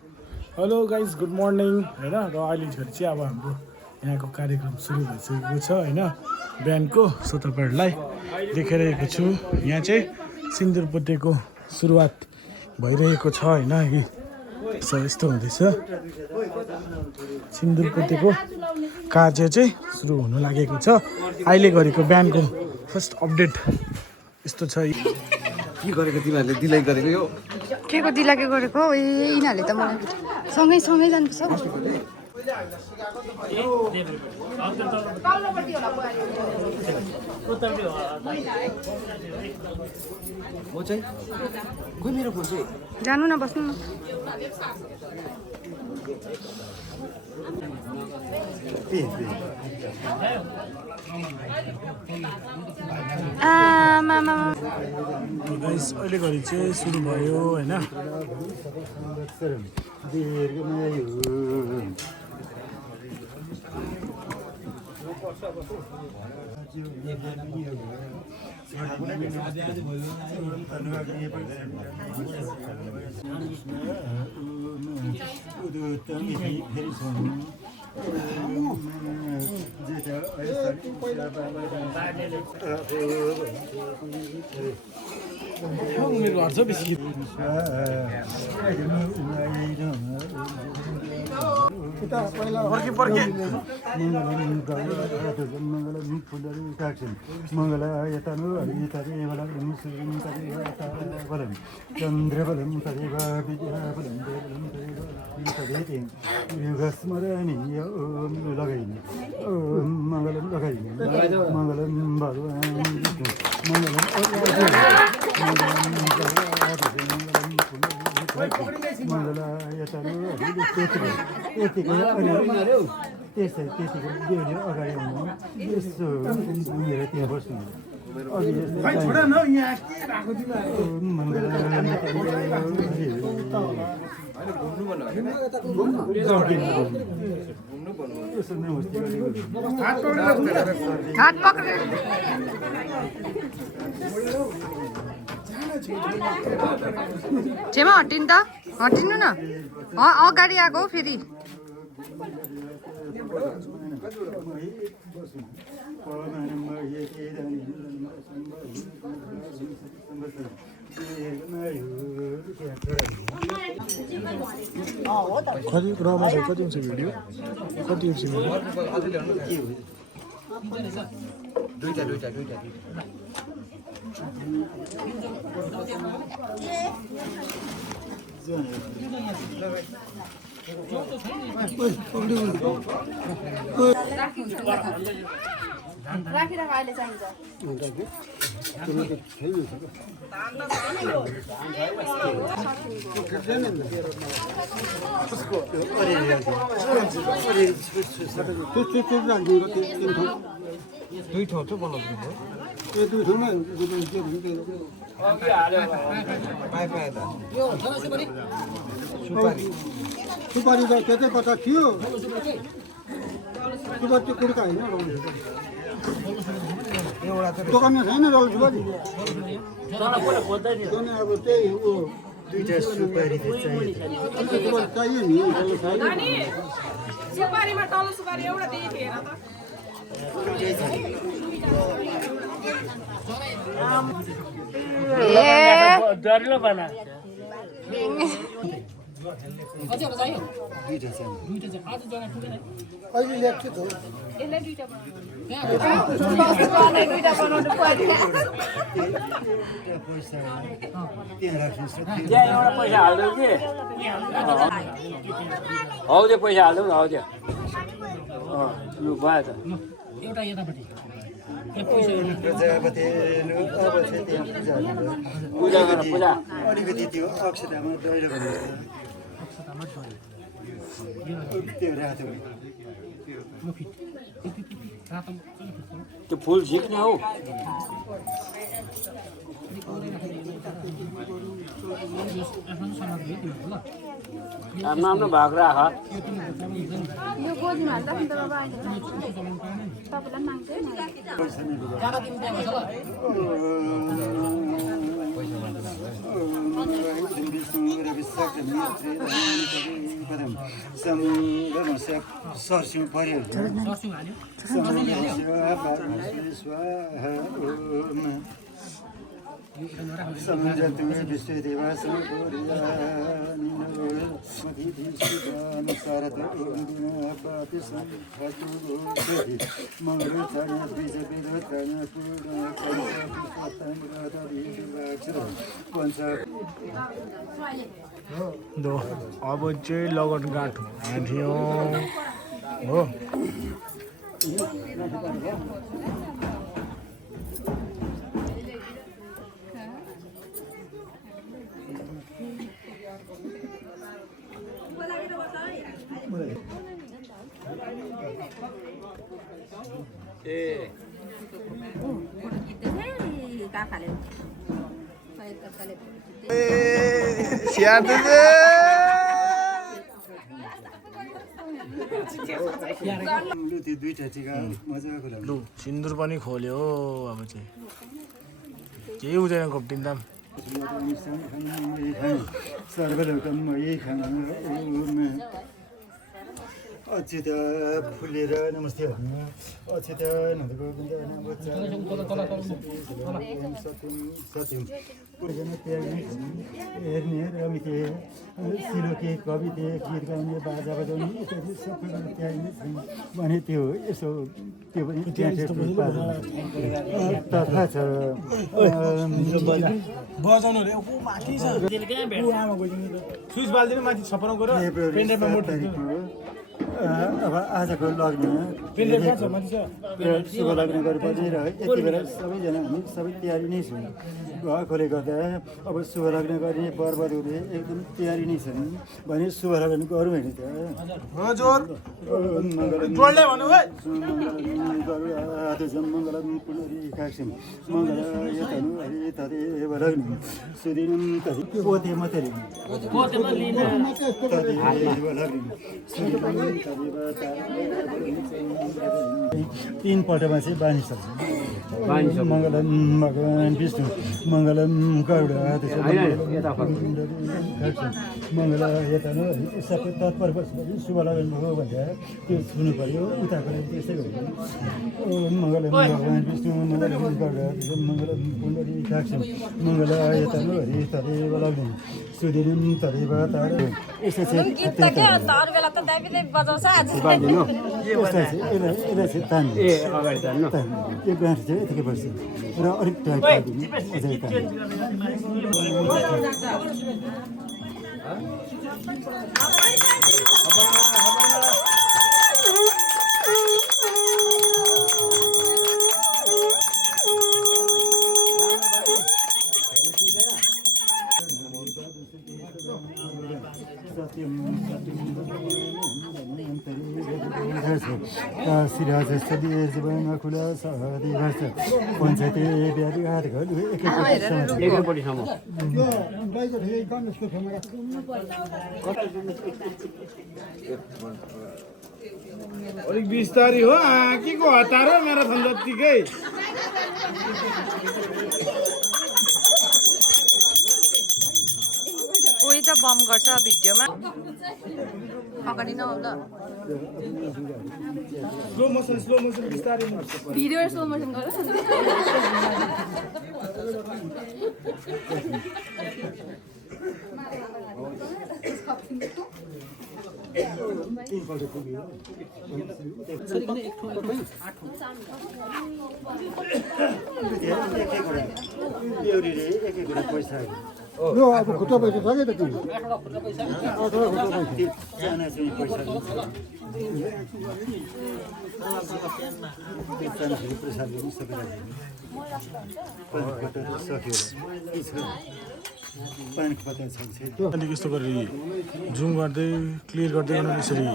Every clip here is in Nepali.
हेलो गाइज गुड मर्निङ होइन र अहिलेखेरि चाहिँ अब हाम्रो यहाँको कार्यक्रम सुरु भइसकेको छ होइन बिहानको सो तपाईँहरूलाई देखाइरहेको छु यहाँ चाहिँ सिन्दुर पोतेको सुरुवात भइरहेको छ होइन सो यस्तो हुँदैछ सिन्दुर पोतेको कार्य चाहिँ सुरु हुन लागेको छ अहिले गरेको बिहानको फर्स्ट अपडेट यस्तो छ के गरेको तिमीहरूले दिलाइ गरेको यो के को दिलाके गरेको ए यिनीहरूले त मलाई सँगै सँगै जानुपर्छ म चाहिँ खोइ मेरो फोन चाहिँ जानु न बस्नु न आमामा गाइस अहिले घरि चाहिँ सुरु भयो होइन मेरो घर छ बिस्किट चन्द्रबलं तदेव विद्याबलं युगस्मरामि ओम लगाइने ओम मङ्गलं लगाइने मङ्गलं भगवान् विष्णु मङ्गलं मङ्गलाय तनु यतिको त्यतिको बेहुली अगाडि आउनु यसो मेरो त्यहाँ बस्नु हात पक्रे छेमा हटिनु त हटिनु न अगाडि आएको फेरि कति रमाइलो कति हुन्छ भिडियो कति हुन्छ दुईटा राखिराख अहिले चाहिन्छ दुई ठाउँ चाहिँ बनाउँछु सुपारी त त्यतै पचास थियो सुपारी त्यो कुर्का होइन दोकानमा छैन रल सुपारी अब त्यही हो दुईटा सुपारी चाहियो नि सुपारीमा तल्लो सुपारी एउटा दिए थिएन त डरिलो बना अहिले ल्याएको छु यसलाई दुईटा बनाउनु पर्यो एउटा पैसा हाल्दै कि हौ त्यो पैसा हाल्नु न हौ त्यो लु भयो त एउटा यतापट्टि प्रजापति अब चाहिँ त्यहाँ पूजा गर पूजा अलिकति त्यो अक्षतामा दैलो त्यो रातो त्यो फुल झिक्ने हौ आफ्नो आफ्नो भाग राख यो गोजीमा हाल्दा पनि त बाबा तपाईँलाई माग्दैन सर्स्यौँ पर्यो समुद्रतु अब चाहिँ लगन गाँठो हान्थ्यौँ हो त्यो दुईटा टिका मजाको लाग्यो लु सिन्दुर पनि खोल्यो अब चाहिँ केही हुँदैन घोप्टिन दाम सर्वलोकम मयि अच्युत फुलेर नमस्ते अच्युत सत्यम सत्यम हेर्ने रमिते सिलोके कविते गीत गाउने बाजा बजाउने इत्यादि सबै त्याग्ने छन् भने त्यो यसो त्यो पनि तथा छ बजाउनु रे को माथि छ आमा गइदिनु स्विच बाल्दिनु माथि छपराउ गएर पेन्डेपमा मोड अब आजको लग्न शुभ लग्न गरेपछि र यति बेला सबैजना हामी सबै तयारी नै छौँ भएकोले गर्दा अब शुभ लग्न गर्ने बरबरहरूले एकदम तयारी नै छन् भने शुभ लग्न गरौँ होइन त मङ्गलम पुनरिकाक्षम मङ्गल यतनु हरि तदेव लग्न सुदिनं तदि पोते मतरि तदेव लग्न तीनपल्टमा चाहिँ बानी सक्छ मङ्गलम भगवान् विष्णु मङ्गलम गरुड मङ्गल यता सबै तत्पर बसेपछि शुभ लगन भयो भनेर त्यो छुनु पऱ्यो उताको लागि त्यसै हो मङ्गलम भगवान् विष्णु मङ्गलम गरुड मङ्गलम पुण्डरी काक्षम मङ्गल यता हरि तदेव लग्न सुदिनं तदेव तार यसो चाहिँ यसलाई चाहिँ तान्नु त्यो गाँठी चाहिँ यतिकै बस्छ र अलिक टाइट पारिदिनु अझै सिराज सदीर जीवन खुला सादी भाषा पञ्चायती ब्यारी हात घर एकैपट्टिसम्म अलिक बिस्तारी हो के को हतार हो म्याराथन जत्तिकै उही त बम गर्छ भिडियोमा अगाडि नआउँदा स्लो मोसन बिस्तारै भिडियो स्लो मोसन गर तीनपल्ट पुग्यो बेहुरीले एक एउटा पैसा यो अब खुट्टा पैसा छ कि त तिमी चाना चाहिँ पैसा चानाखेरि प्रसाद पनि सबैलाई सक्यो पानीको पत्ता छ अलिक यस्तो गरी जुम गर्दै क्लियर गर्दै गर्नु यसरी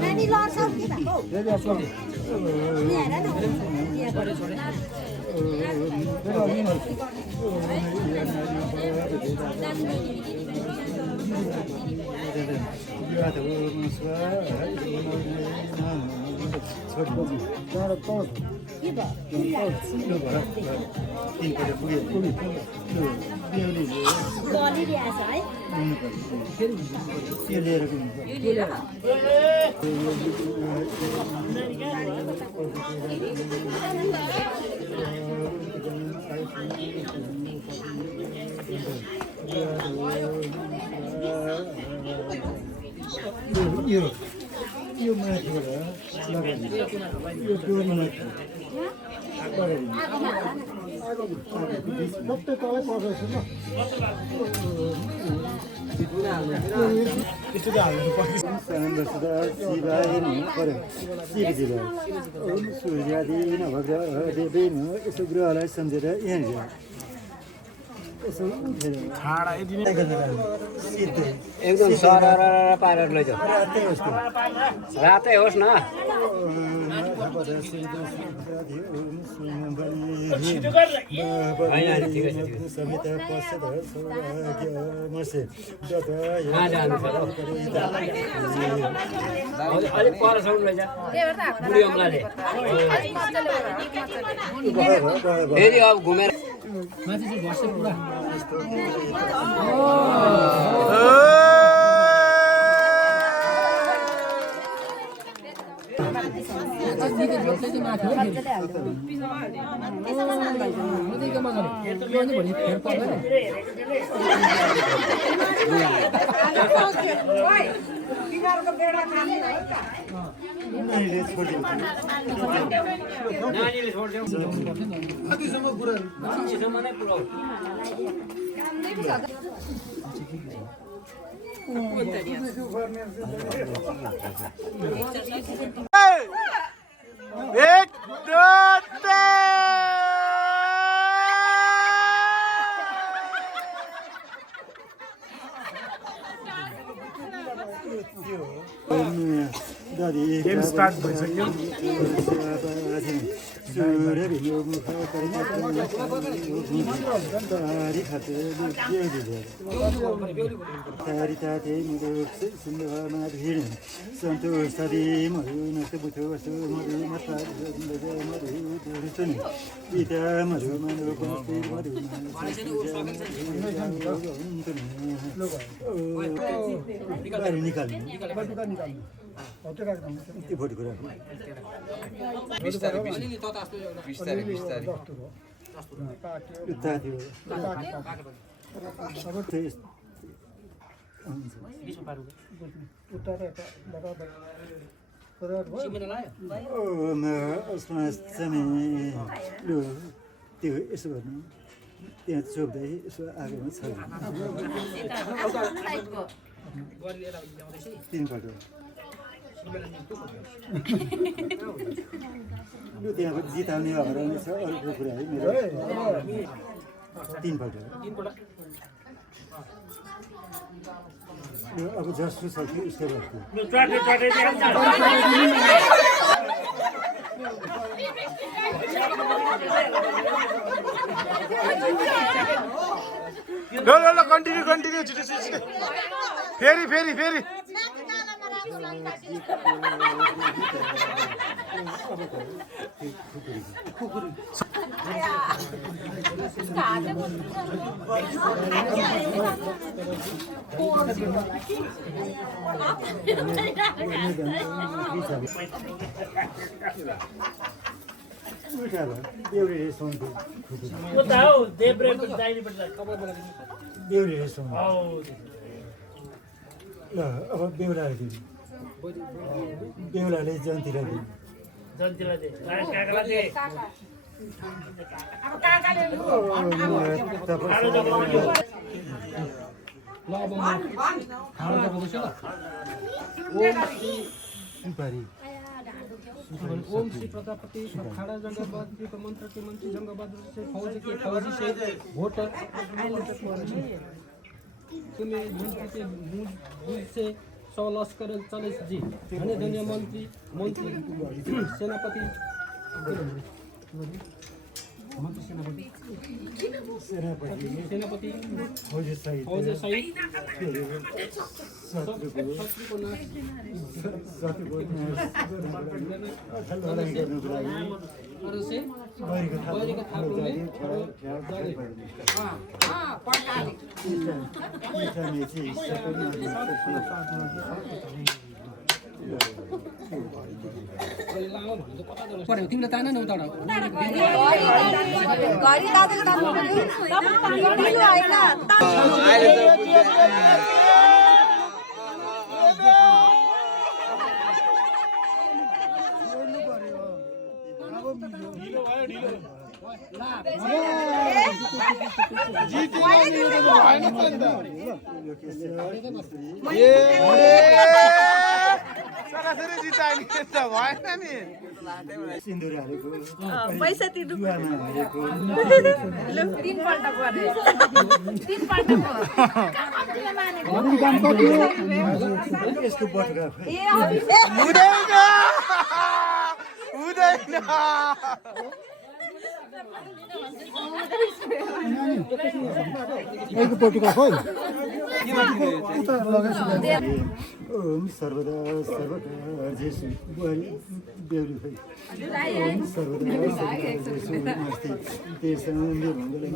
Nanny lost out kita. Ni ada no. Dia boleh boleh. Boli biasa ya. एकदम सरर पारेर लैजाऊ रातै होस् न अलिक परसम्म लैजा बुढी अम्लाले फेरि अब घुमेर माथि चाहिँ बस्छ पुरा गेम स्टार्ट भइसक्यो त्यहाँ जिताउने हराउने छ अरूको कुरा है मेरो तीनपल्ट अब जस्तो छ कि उसको ल कन्टिन्यू छिटो फेरि उल्टा भयो देउरे रेसौँको देउरे रेसौँ ल अब बेहुलाले दिनु बेहुलाले जन्तीलाई दिनु सुपारी ओम श्री प्रजापति खाड़ा जंगबहादुर के मंत्र के मंत्री जंगबहादुर से फौजी के फौजी से वोटर तुम्हें मंत्री के बुझ से 100 लश्कर 40 जी धन्य धन्य मंत्री सेनापति सेनापति फौजी सहित शत्रुको नाश शत्रुको लडाइँ गर्नुको लागि अरू से गरीको थाप्नुले लामो भनेको कता पर्यो तिमीले तान न उता घरि दादाले दादा सरासरी जिताइने त भएन नि सिन्दुर हालेको पैसा तिर्नु जुवामा हालेको तीनपल्ट गरे तीनपल्ट यसको बटुका हुँदैन यसको बटुका खोइ ओम सर्वदा जेसु बुहारी बेहुली खोइ ओम सर्वदा जेसु नमस्ते तेसं निर्मङ्गलं